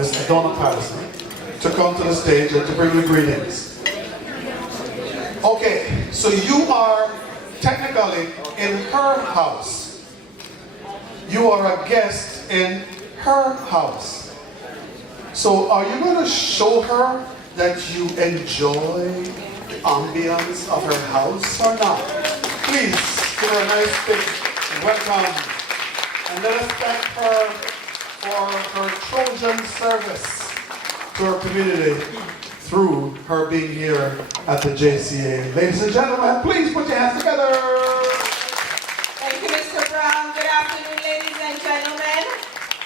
Ms. AdaOma Patterson, to come to the stage and to bring you greetings. Okay, so you are technically in her house. You are a guest in her house. So are you going to show her that you enjoy the ambience of her house or not? Please give her a nice big welcome. And let us thank her for her Trojan service to her community through her being here at the JCA. Ladies and gentlemen, please put your hands together. Thank you, Mr. Brown. Good afternoon, ladies and gentlemen.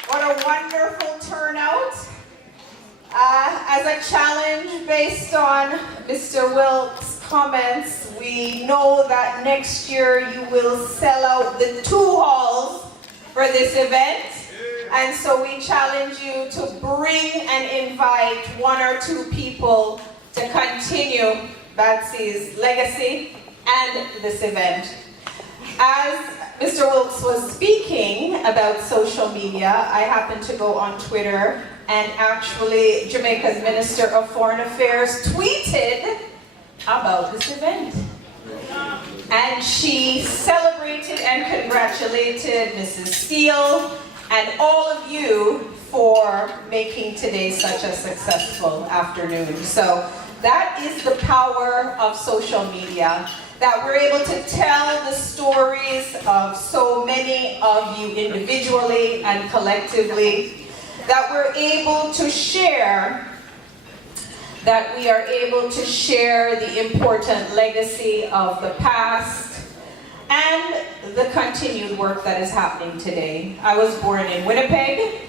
What a wonderful turnout. As a challenge based on Mr. Wilkes' comments, we know that next year you will sell out the 2 halls for this event. And so we challenge you to bring and invite 1 or 2 people to continue BADC's legacy and this event. As Mr. Wilkes was speaking about social media, I happened to go on Twitter, and actually Jamaica's Minister of Foreign Affairs tweeted about this event. And she celebrated and congratulated Mrs. Steele and all of you for making today such a successful afternoon. So that is the power of social media, that we're able to tell the stories of so many of you individually and collectively, that we're able to share, that we are able to share the important legacy of the past and the continued work that is happening today. I was born in Winnipeg,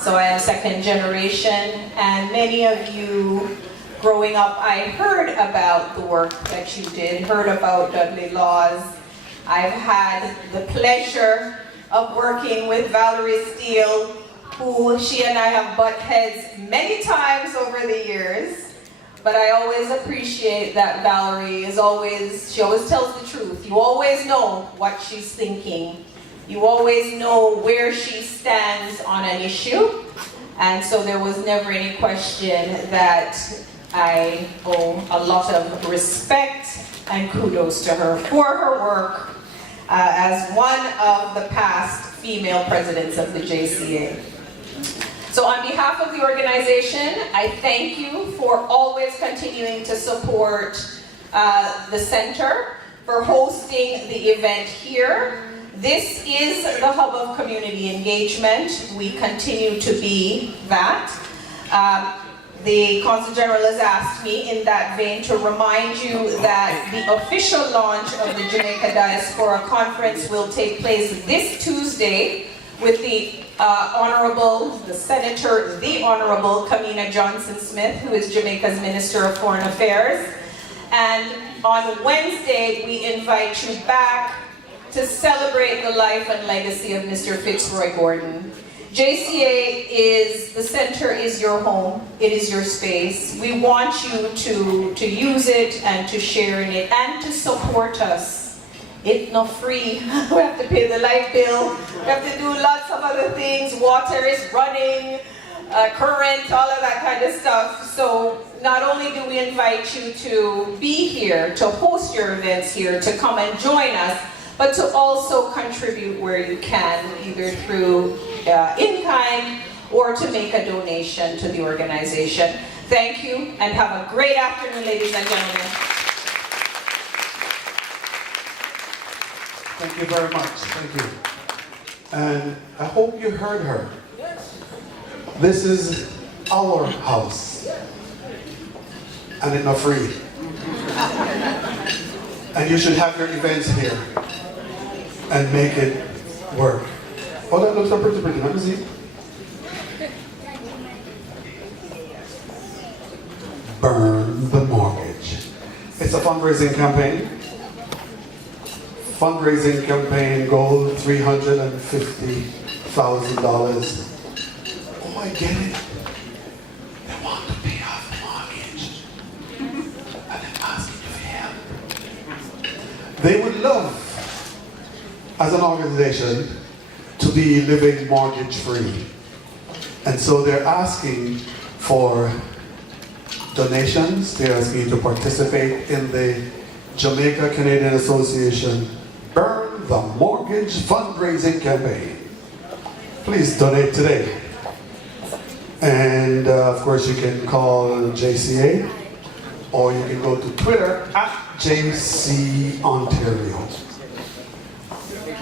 so I am 2nd generation, and many of you growing up, I heard about the work that you did, heard about Dudley laws. I've had the pleasure of working with Valerie Steele, who she and I have butt heads many times over the years. But I always appreciate that Valerie she always tells the truth. You always know what she's thinking. You always know where she stands on an issue. And so there was never any question that I owe a lot of respect and kudos to her for her work as one of the past female presidents of the JCA. So on behalf of the organization, I thank you for always continuing to support the center, for hosting the event here. This is the hub of community engagement. We continue to be that. The Consul General has asked me in that vein to remind you that the official launch of the Jamaica Diaspora Conference will take place this Tuesday with the Honorable Kianna Johnson-Smith, who is Jamaica's Minister of Foreign Affairs. And on Wednesday, we invite you back to celebrate the life and legacy of Mr. Fitzroy Gordon. JCA the center is your home, it is your space. We want you to use it and to share in it and to support us. It's not free. We have to pay the light bill. We have to do lots of other things. Water is running, current, all of that kind of stuff. So not only do we invite you to be here, to host your events here, to come and join us, but to also contribute where you can, either through in-kind or to make a donation to the organization. Thank you, and have a great afternoon, ladies and gentlemen. Thank you very much. Thank you. And I hope you heard her. This is our house. And it's not free. And you should have your events here and make it work. Oh, that looks so pretty. Let me see. Burn the mortgage. It's a fundraising campaign. Fundraising campaign goal, $350,000. Oh, I get it. They want to pay off the mortgage. And they're asking you for help. They would love, as an organization, to be living mortgage free. And so they're asking for donations. They're asking you to participate in the Jamaica Canadian Association Burn the Mortgage fundraising campaign. Please donate today. And of course you can call JCA, or you can go to Twitter @JC Ontario.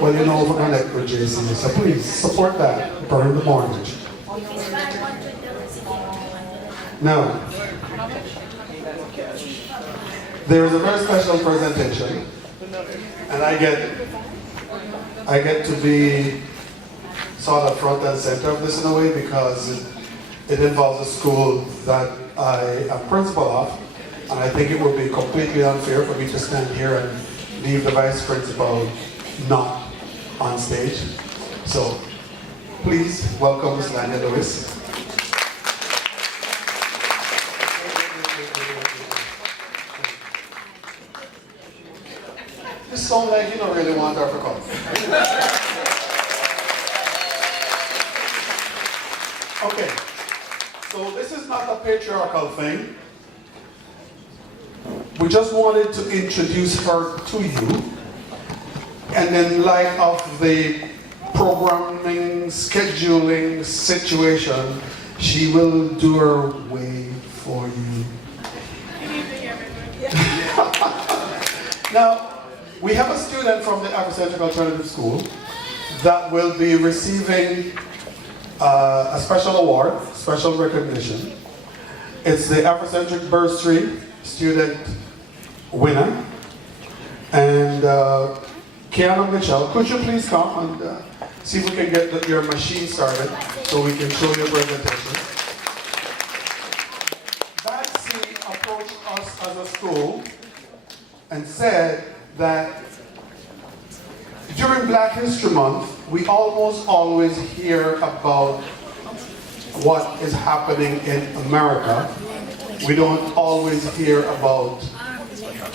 Well, you know, we're connect with JCA, so please support that. Burn the mortgage. Now, there is a very special presentation, and I get to be sort of front and center of this in a way, because it involves a school that I am principal of, and I think it would be completely unfair for me to stand here and leave the vice principal not on stage. So please welcome Ms. Lanya Lewis. This sounds like you don't really want her to come. Okay, so this is not a patriarchal thing. We just wanted to introduce her to you, and in light of the programming, scheduling situation, she will do her way for you. Now, we have a student from the Africentric Alternative School that will be receiving a special award, special recognition. It's the Africentric Bursary student winner. And Kianna Mitchell, could you please come and see if we can get your machine started so we can show your presentation. BADC approached us as a school and said that during Black History Month, we almost always hear about what is happening in America. We don't always hear about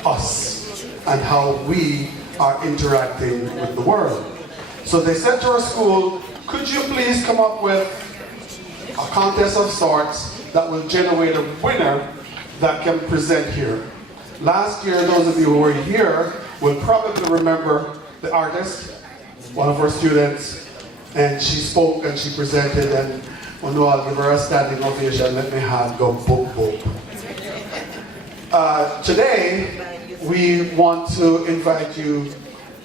us and how we are interacting with the world. So they said to our school, could you please come up with a contest of sorts that will generate a winner that can present here. Last year, those of you who were here will probably remember the artist, one of our students, and she spoke and she presented, and well, no, I'll give her a standing ovation. Let me hand go boop boop. Today, we want to invite you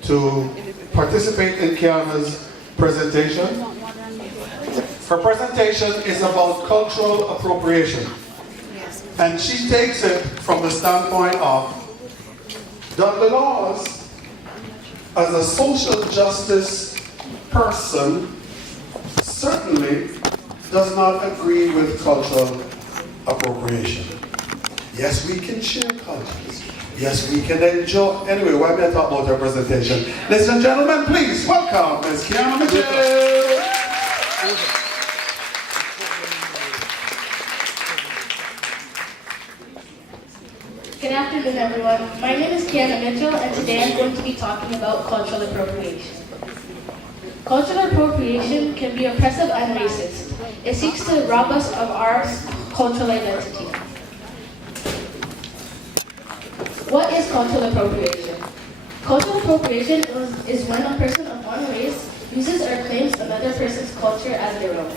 to participate in Kianna's presentation. Her presentation is about cultural appropriation. And she takes it from the standpoint of Dudley Laws as a social justice person certainly does not agree with cultural appropriation. Yes, we can share cultures. Yes, we can enjoy. Anyway, why may I talk about her presentation? Ladies and gentlemen, please welcome Ms. Kianna Mitchell. Good afternoon, everyone. My name is Kianna Mitchell, and today I'm going to be talking about cultural appropriation. Cultural appropriation can be oppressive and racist. It seeks to rob us of our cultural identity. What is cultural appropriation? Cultural appropriation is when a person of one race uses or claims another person's culture as their own.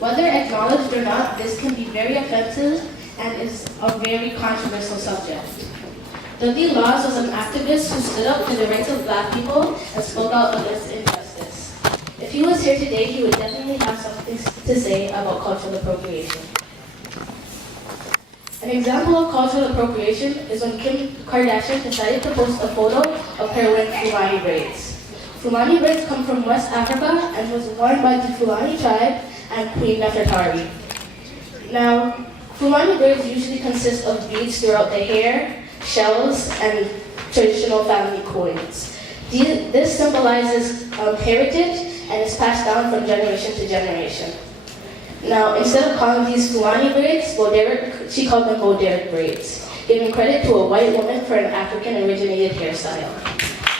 Whether acknowledged or not, this can be very offensive and is a very controversial subject. Dudley Laws was an activist who stood up for the rights of Black people and spoke out against injustice. If he was here today, he would definitely have something to say about cultural appropriation. An example of cultural appropriation is when Kim Kardashian decided to post a photo of her wearing Fulani braids. Fulani braids come from West Africa and was worn by the Fulani tribe and Queen Nefertari. Now, Fulani braids usually consist of beads throughout the hair, shells, and traditional family coins. This symbolizes heritage and is passed down from generation to generation. Now, instead of calling these Fulani braids, she called them Boderic braids, giving credit to a white woman for an African-originated hairstyle.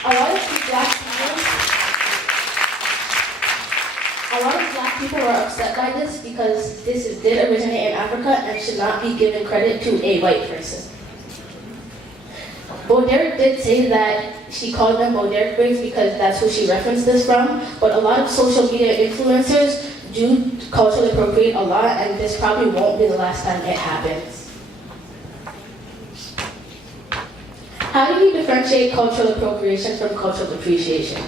A lot of A lot of black people are upset by this because did originate in Africa and should not be given credit to a white person. Baudelaire did say that she called them Baudelaire braids because that's who she referenced this from, but a lot of social media influencers do culturally appropriate a lot, and this probably won't be the last time it happens. How do you differentiate cultural appropriation from cultural appreciation?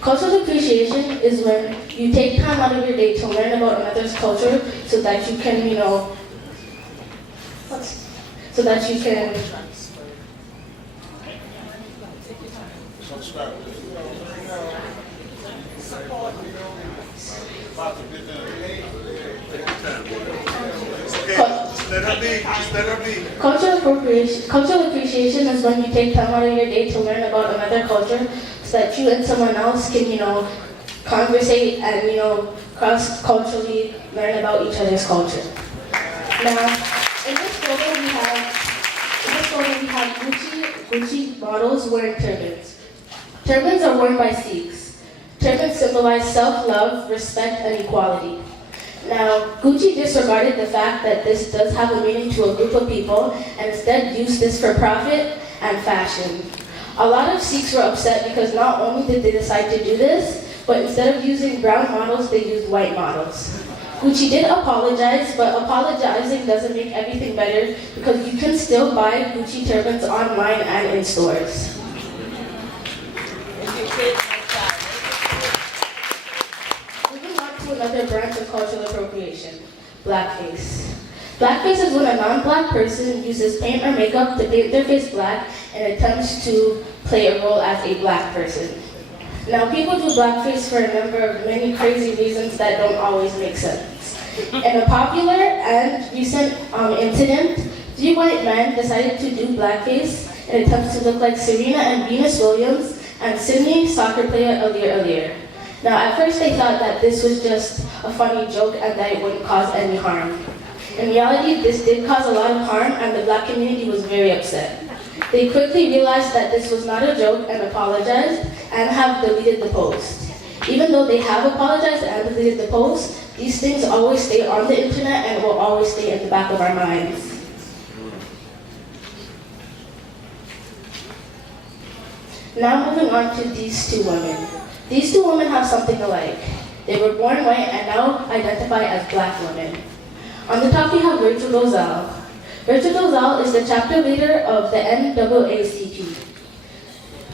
Cultural appreciation is when you take time out of your day to learn about another's culture so that you can, Cultural appreciation is when you take time out of your day to learn about another culture so that you and someone else can, conversate and, cross-culturally learn about each other's culture. Now, in this photo we have Gucci models wearing turbans. Turbans are worn by Sikhs. Turbans symbolize self-love, respect, and equality. Now, Gucci disregarded the fact that this does have a meaning to a group of people and instead used this for profit and fashion. A lot of Sikhs were upset because not only did they decide to do this, but instead of using brown models, they used white models. Gucci did apologize, but apologizing doesn't make everything better because you can still buy Gucci turbans online and in stores. Another branch of cultural appropriation, blackface. Blackface is when a non-black person uses paint or makeup to paint their face black and attempts to play a role as a black person. Now, people do blackface for a number of many crazy reasons that don't always make sense. In a popular and recent incident, 3 white men decided to do blackface in attempts to look like Serena and Venus Williams and Sydney soccer player Aliir. Now, at first they thought that this was just a funny joke and that it wouldn't cause any harm. In reality, this did cause a lot of harm and the black community was very upset. They quickly realized that this was not a joke and apologized and have deleted the post. Even though they have apologized and deleted the post, these things always stay on the internet and will always stay in the back of our minds. Now moving on to these 2 women. These 2 women have something alike. They were born white and now identify as black women. On the top we have Rachel Dolezal. Rachel Dolezal is the chapter leader of the NAACP.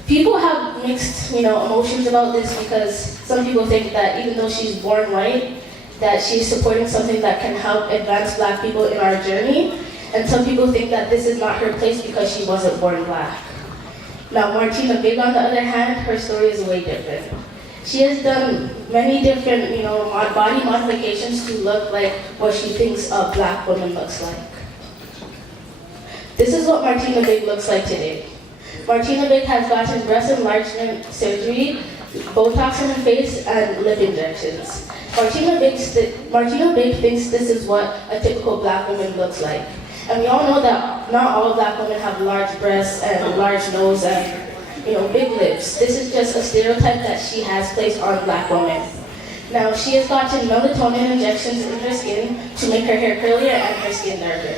People have mixed, emotions about this because some people think that even though she's born white, that she's supporting something that can help advance black people in our journey, and some people think that this is not her place because she wasn't born black. Now, Martina Big, on the other hand, her story is way different. She has done many different, body modifications to look like what she thinks a black woman looks like. This is what Martina Big looks like today. Martina Big has gotten breast enlargement surgery, Botox in her face, and lip injections. Martina Big thinks this is what a typical black woman looks like. And we all know that not all black women have large breasts and large nose and big lips. This is just a stereotype that she has placed on black women. Now, she has gotten melatonin injections in her skin to make her hair curlier and her skin darker.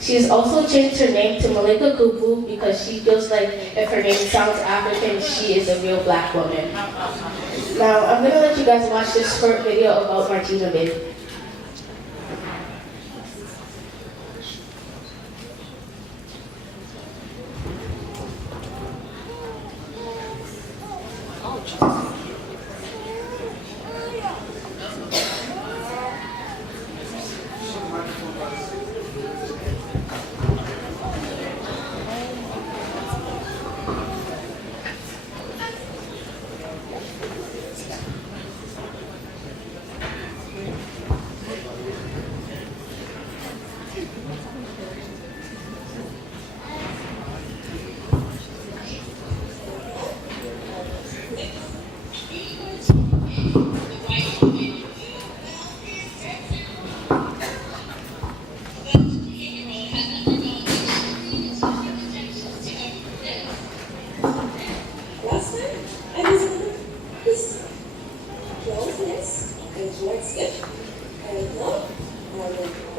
She has also changed her name to Malika Kupu because she feels like if her name sounds African, she is a real black woman. Now, I'm going to let you guys watch this short video about Martina Big.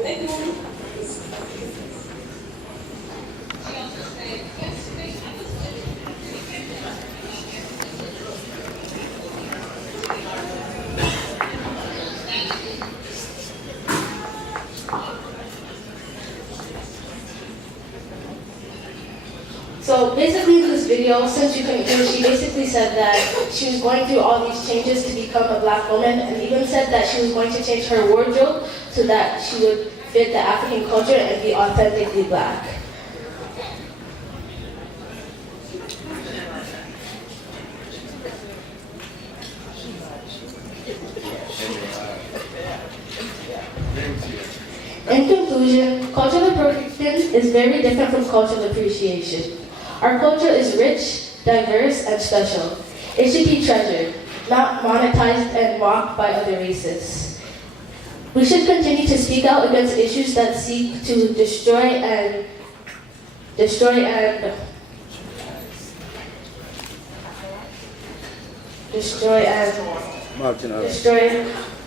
So basically in this video, since you couldn't hear, she basically said that she was going through all these changes to become a black woman, and even said that she was going to change her wardrobe so that she would fit the African culture and be authentically black. In conclusion, cultural appropriation is very different from cultural appreciation. Our culture is rich, diverse, and special. It should be treasured, not monetized and mocked by other races. We should continue to speak out against issues that seek to destroy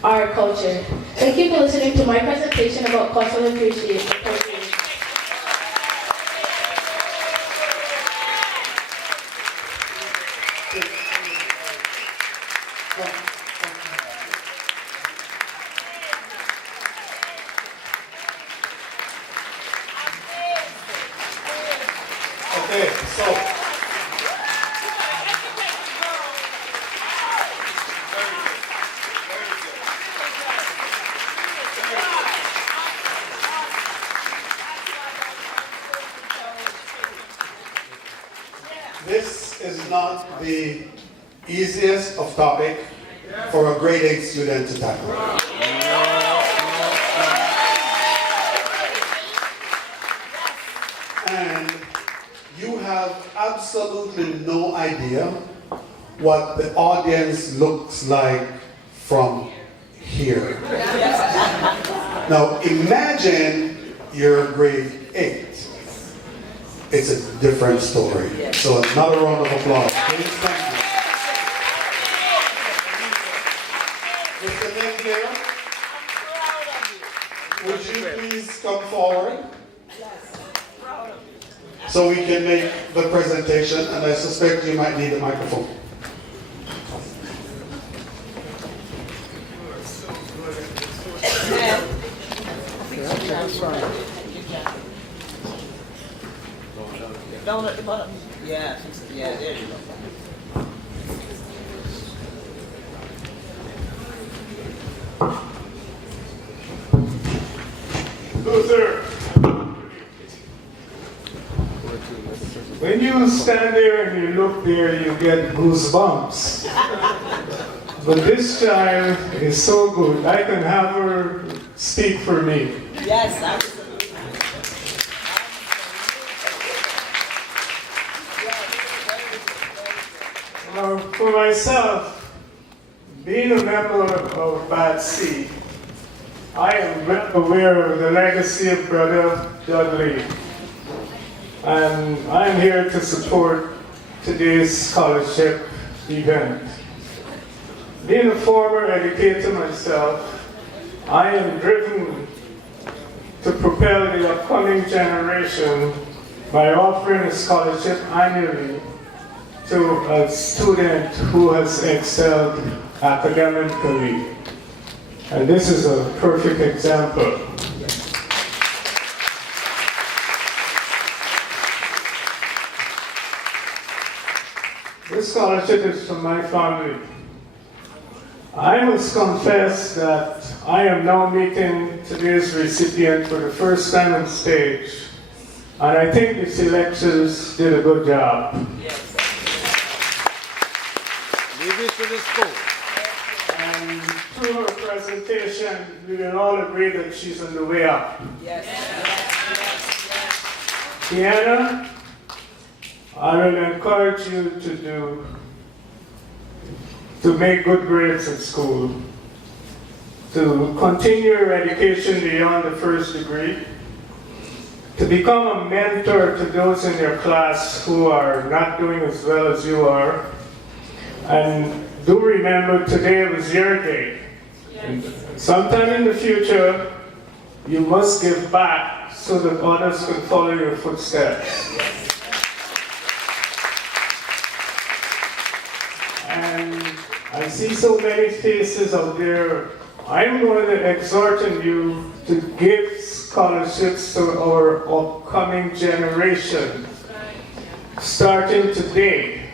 our culture. Thank you for listening to my presentation about cultural appreciation. Okay, so this is not the easiest of topic for a grade 8 student to tackle. And you have absolutely no idea what the audience looks like from here. Now imagine you're grade 8. It's a different story. So another round of applause. Please, thank you. Mr. Nick, would you please come forward? So we can make the presentation, and I suspect you might need a microphone. Down at the bottom. Yeah, there you go. Sir, when you stand there and you look there, you get goosebumps. But this child is so good. I can have her speak for me. Yes, absolutely. Now, for myself, being a member of BADC, I am well aware of the legacy of Brother Dudley. And I'm here to support today's scholarship event. Being a former educator myself, I am driven to propel the upcoming generation by offering a scholarship annually to a student who has excelled academically. And this is a perfect example. This scholarship is from my family. I must confess that I am now meeting today's recipient for the first time on stage, and I think the selectors did a good job. Yes. Leave it to the school. And through her presentation, we will all agree that she's on the way up. Yes. Kianna, I will encourage you to make good grades at school, to continue your education beyond the first degree, to become a mentor to those in your class who are not doing as well as you are. And do remember, today was your day. And sometime in the future, you must give back so that others can follow your footsteps. And I see so many faces out there. I'm going to exhort you to give scholarships to our upcoming generation. Starting today,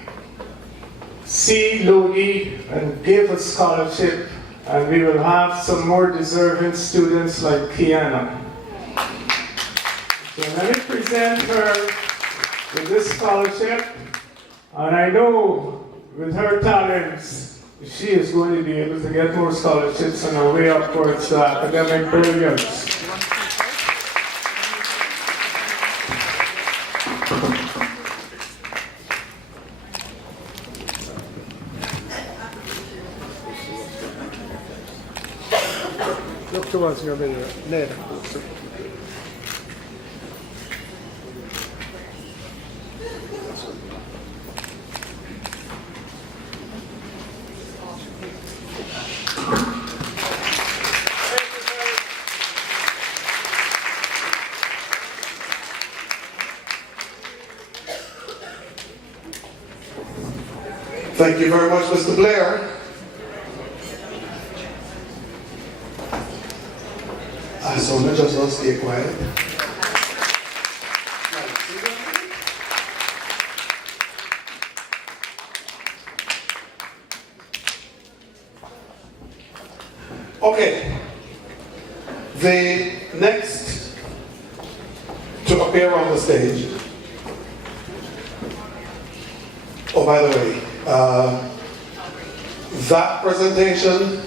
see Lodi and give a scholarship, and we will have some more deserving students like Kianna. So let me present her with this scholarship, and I know with her talents, she is going to be able to get more scholarships on her way up towards academic brilliance. Look towards your mirror. Ned. Thank you very much, Mr. Blair. So let's just not stay quiet. Okay. The next to appear on the stage. Oh, by the way, that presentation,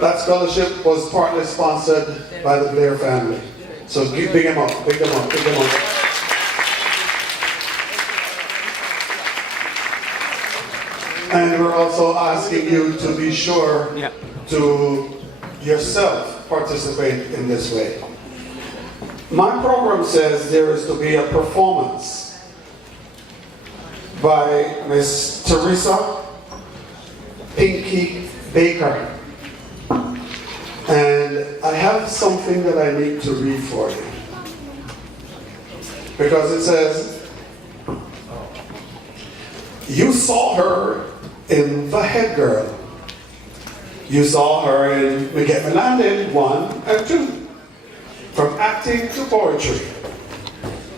that scholarship was partly sponsored by the Blair family. So big them up, big them up, big them up. And we're also asking you to be sure to yourself participate in this way. My program says there is to be a performance by Miss Teresa Pinky Baker. And I have something that I need to read for you. Because it says, you saw her in The Head Girl. You saw her in We Get Me Landed 1 and 2. From acting to poetry.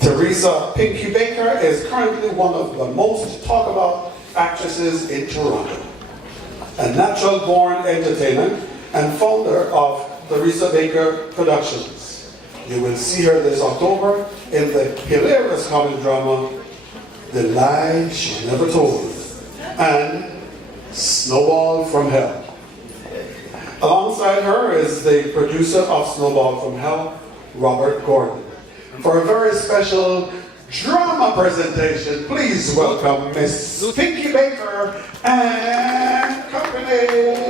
Teresa Pinky Baker is currently one of the most talked about actresses in Toronto. A natural-born entertainer and founder of Teresa Baker Productions. You will see her this October in the hilarious comedy drama, The Lie She Never Told, and Snowball from Hell. Alongside her is the producer of Snowball from Hell, Robert Gordon. For a very special drama presentation, please welcome Miss Pinky Baker and company.